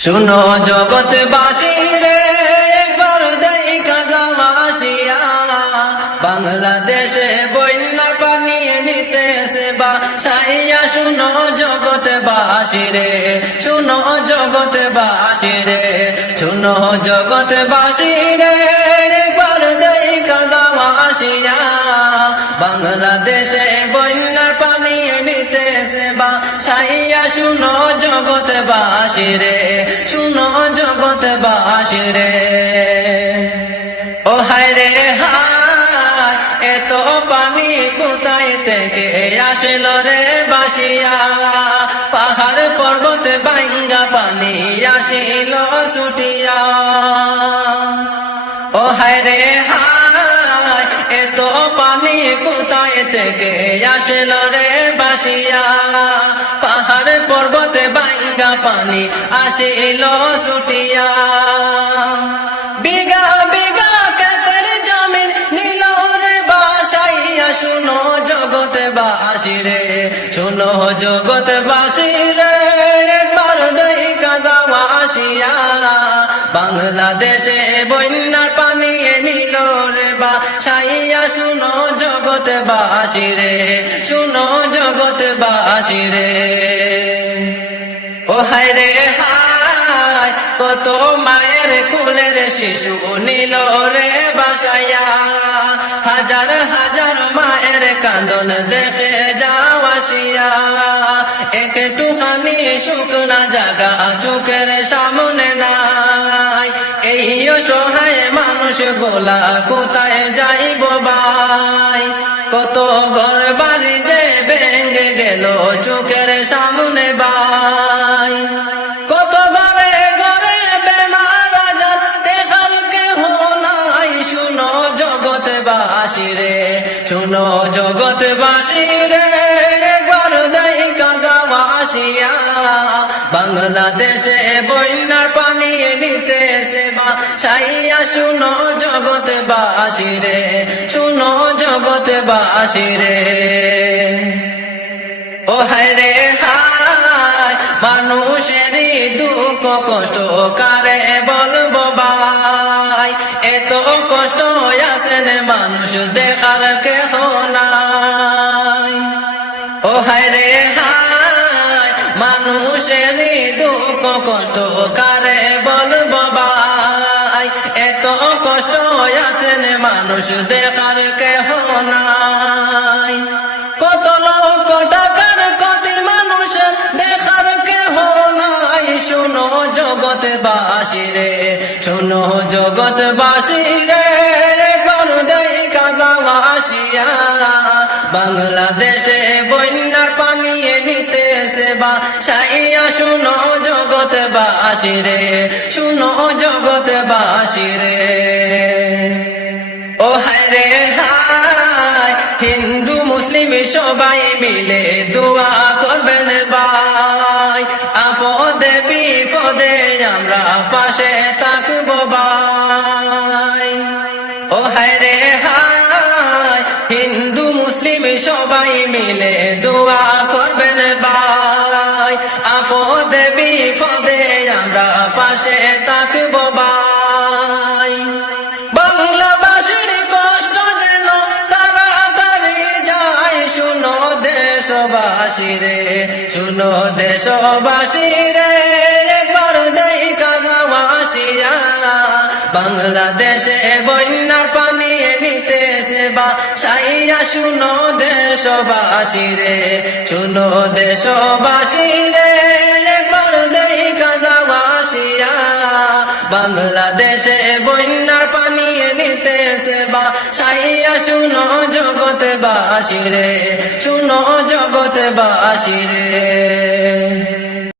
শুনো জগৎ বাসিরে একবার দেখা যাওয়াসিয়া বাংলাদেশে বন্যার পানি নিতেছে বা সাইয়া শুনো জগৎ বাসিরে শুনো জগৎ বাসিরে শুনো জগৎ বাসিরে একবার দেখা যাওয়াসিয়া বাংলাদেশে বন্যার বা সাইয়া শুনো জগত বাসিরে শুনো জগত বাসিরে ও হায় রে হায়, এত পানি কোথায় থেকে আসলো রে বাসিয়া? থেকে রে পাহাড় পর্বতে পানি বিঘা বিঘা ক্ষেতের জমিন নীল রে বাসাইয়া। শুনো জগতে বাসিরে শুনো জগতে দেখা যাওয়া বাংলাদেশে বন্যার পানি নিল রে বা সাইয়া, শুনো জগতে বাসিরে শুনো জগতে বাসিরে ও হায় হায়, কত মায়ের কুলের শিশু নীল রে বাসাইয়া। হাজার হাজার মায়ের কান্দন দেখে যাওয়াসিয়া একটুখানি শুকনা জাগা চোখের সামনে নাই এই অসহায় মানুষ, গোলা কোথায় যাইব বাই কত ঘর বাড়ি যে ভেঙে গেল চোখের সামনে বাই কত ঘরে ঘরে বেমার আজার দেখার কেহ নাই। শুনো জগৎ বাসিরে শুনো জগৎ বাংলাদেশে বন্যার পানি নিতেছে বা সাইয়া শুনো জগৎ বাসিরে শুনো জগৎ বাসিরে ও হায় রে হায় মানুষেরই দুঃখ কষ্ট কারে বলব ভাই? এত কষ্ট আছেন মানুষ দেখার কেহ নাই। ও হায় কষ্ট কারে বলব ভাই এত কষ্ট আছেন মানুষ দেখার কেহ নাই। কত লক্ষ টাকার ক্ষতি মানুষের দেখার কেহ নাই। শুনো জগৎ বাসিরে শুনো জগৎ বাসিরে বাংলাদেশে বন্যার পানি নিতেছে বা সাইয়া শুনো জগৎ বাসিরে শুনো জগৎ বাসিরে ও হায় রে হায়, হিন্দু মুসলিম সবাই মিলে দোয়া করবেন ভাই। আফদে বিপদে আমরা পাশে থাকব ভাই। ও হায় রে হায়, হিন্দু মুসলিম সবাই মিলে দোয়া করবেন ভাই। পাশে থাকব ভাই। বাংলাবাসীর কষ্ট যেন তাড়াতাড়ি যায়, শুনো দেশবাসী রে, শুনো দেশবাসী রে। একবার বাংলাদেশে বন্যার পানি নিতেছে বা সাইয়া, শুনো দেশবাসী রে, শুনো দেশবাসী রে। বাংলাদেশে বন্যার পানি নিতেছে বা। সাইয়া শুনো জগত বাসিরে শুনো জগত বাসিরে